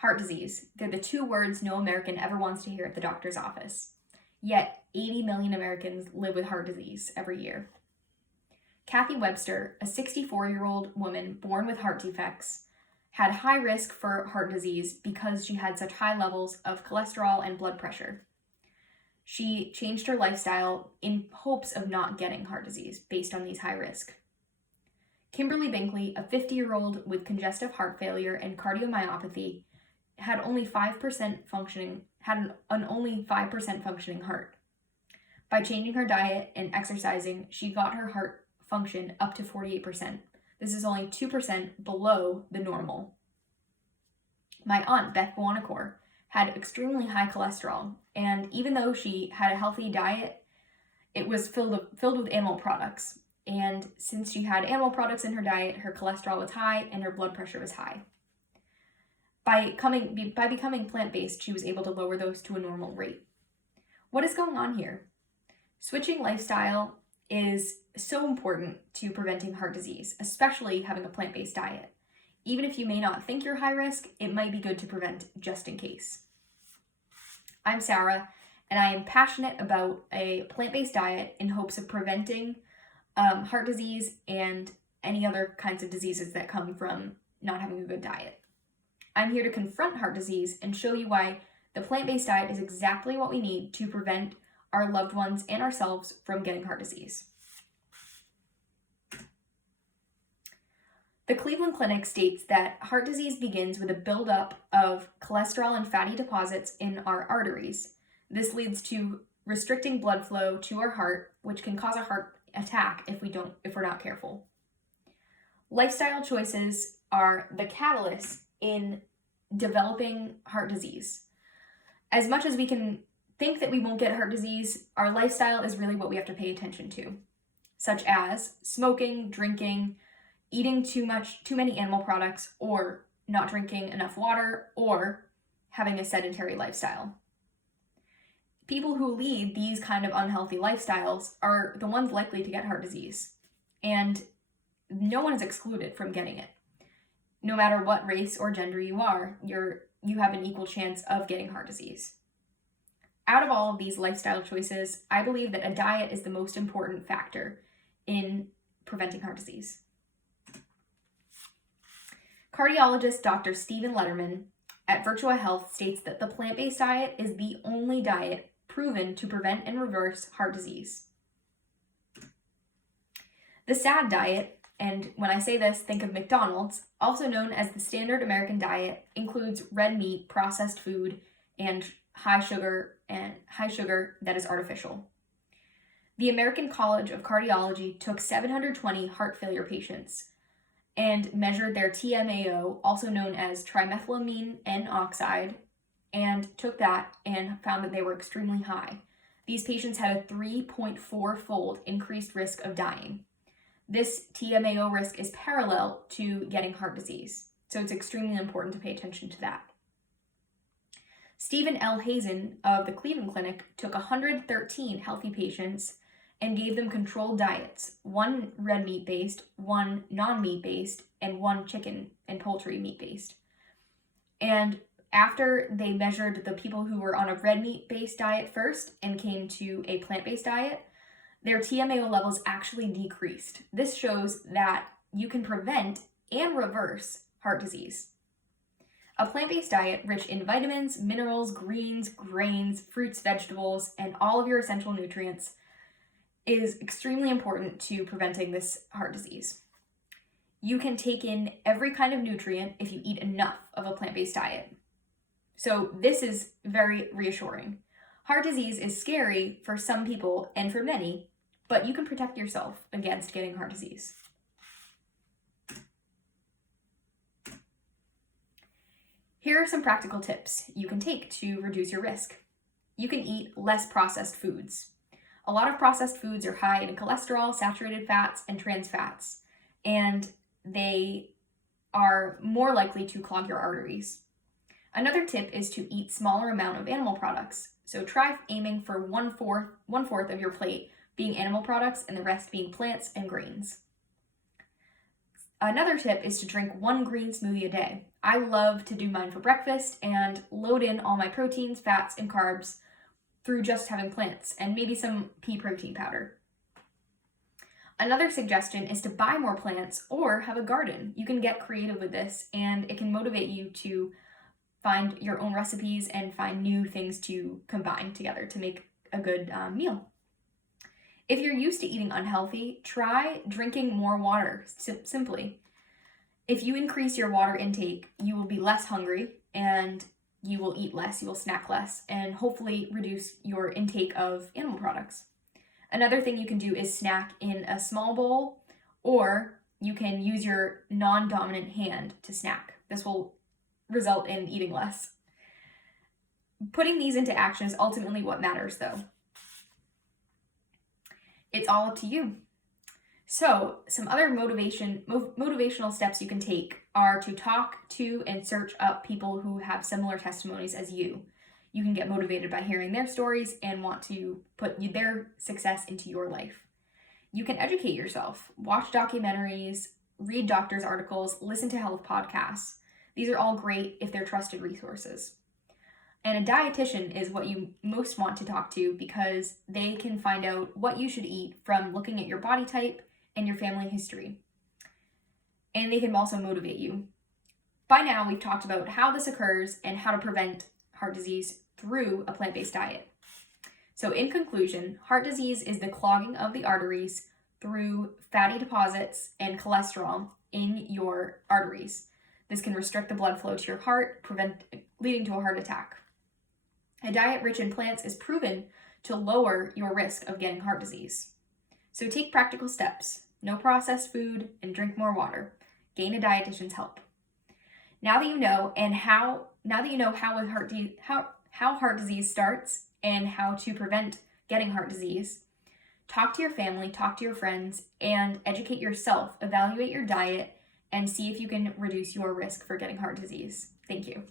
Heart disease. They're the two words no American ever wants to hear at the doctor's office. Yet, 80 million Americans live with heart disease every year. Kathy Webster, a 64-year-old woman born with heart defects, had high risk for heart disease because she had such high levels of cholesterol and blood pressure. She changed her lifestyle in hopes of not getting heart disease based on these high risk. Kimberly Binkley, a 50-year-old with congestive heart failure and cardiomyopathy, had only 5% functioning heart. By changing her diet and exercising, she got her heart function up to 48%. This is only 2% below the normal. My aunt, Beth Buonacore, had extremely high cholesterol, and even though she had a healthy diet, it was filled with animal products. And since she had animal products in her diet, her cholesterol was high and her blood pressure was high. By becoming plant-based, she was able to lower those to a normal rate. What is going on here? Switching lifestyle is so important to preventing heart disease, especially having a plant-based diet. Even if you may not think you're high risk, it might be good to prevent just in case. I'm Sarah, and I am passionate about a plant-based diet in hopes of preventing heart disease and any other kinds of diseases that come from not having a good diet. I'm here to confront heart disease and show you why the plant-based diet is exactly what we need to prevent our loved ones and ourselves from getting heart disease. The Cleveland Clinic states that heart disease begins with a buildup of cholesterol and fatty deposits in our arteries. This leads to restricting blood flow to our heart, which can cause a heart attack if we're not careful. Lifestyle choices are the catalyst in developing heart disease. As much as we can think that we won't get heart disease, our lifestyle is really what we have to pay attention to, such as smoking, drinking, eating too many animal products, or not drinking enough water, or having a sedentary lifestyle. People who lead these kind of unhealthy lifestyles are the ones likely to get heart disease, and no one is excluded from getting it. No matter what race or gender you are, you have an equal chance of getting heart disease. Out of all of these lifestyle choices, I believe that a diet is the most important factor in preventing heart disease. Cardiologist Dr. Stephen Letterman at Virtua Health states that the plant-based diet is the only diet proven to prevent and reverse heart disease. The SAD diet, and when I say this, think of McDonald's, also known as the standard American diet, includes red meat, processed food, and high sugar that is artificial. The American College of Cardiology took 720 heart failure patients and measured their TMAO, also known as trimethylamine N-oxide, and took that and found that they were extremely high. These patients had a 3.4-fold increased risk of dying. This TMAO risk is parallel to getting heart disease, so it's extremely important to pay attention to that. Stephen L. Hazen of the Cleveland Clinic took 113 healthy patients and gave them controlled diets, one red meat-based, one non-meat-based, and one chicken and poultry meat-based. And after they measured the people who were on a red meat-based diet first and came to a plant-based diet, their TMAO levels actually decreased. This shows that you can prevent and reverse heart disease. A plant-based diet rich in vitamins, minerals, greens, grains, fruits, vegetables, and all of your essential nutrients is extremely important to preventing this heart disease. You can take in every kind of nutrient if you eat enough of a plant-based diet. So this is very reassuring. Heart disease is scary for some people and for many, but you can protect yourself against getting heart disease. Here are some practical tips you can take to reduce your risk. You can eat less processed foods. A lot of processed foods are high in cholesterol, saturated fats, and trans fats, and they are more likely to clog your arteries. Another tip is to eat smaller amount of animal products. So try aiming for one fourth of your plate being animal products and the rest being plants and grains. Another tip is to drink one green smoothie a day. I love to do mine for breakfast and load in all my proteins, fats, and carbs through just having plants and maybe some pea protein powder. Another suggestion is to buy more plants or have a garden. You can get creative with this, and it can motivate you to find your own recipes and find new things to combine together to make a good meal. If you're used to eating unhealthy, try drinking more water, simply. If you increase your water intake, you will be less hungry and you will eat less, you will snack less, and hopefully reduce your intake of animal products. Another thing you can do is snack in a small bowl, or you can use your non-dominant hand to snack. This will result in eating less. Putting these into action is ultimately what matters, though. It's all up to you. So, some other motivational steps you can take are to talk to and search up people who have similar testimonies as you. You can get motivated by hearing their stories and want to put their success into your life. You can educate yourself, watch documentaries, read doctors' articles, listen to health podcasts. These are all great if they're trusted resources. And a dietitian is what you most want to talk to because they can find out what you should eat from looking at your body type and your family history. And they can also motivate you. By now, we've talked about how this occurs and how to prevent heart disease through a plant-based diet. So in conclusion, heart disease is the clogging of the arteries through fatty deposits and cholesterol in your arteries. This can restrict the blood flow to your heart, leading to a heart attack. A diet rich in plants is proven to lower your risk of getting heart disease. So take practical steps. No processed food and drink more water. Gain a dietitian's help. Now that you know how heart disease starts and how to prevent getting heart disease, talk to your family, talk to your friends, and educate yourself. Evaluate your diet and see if you can reduce your risk for getting heart disease. Thank you.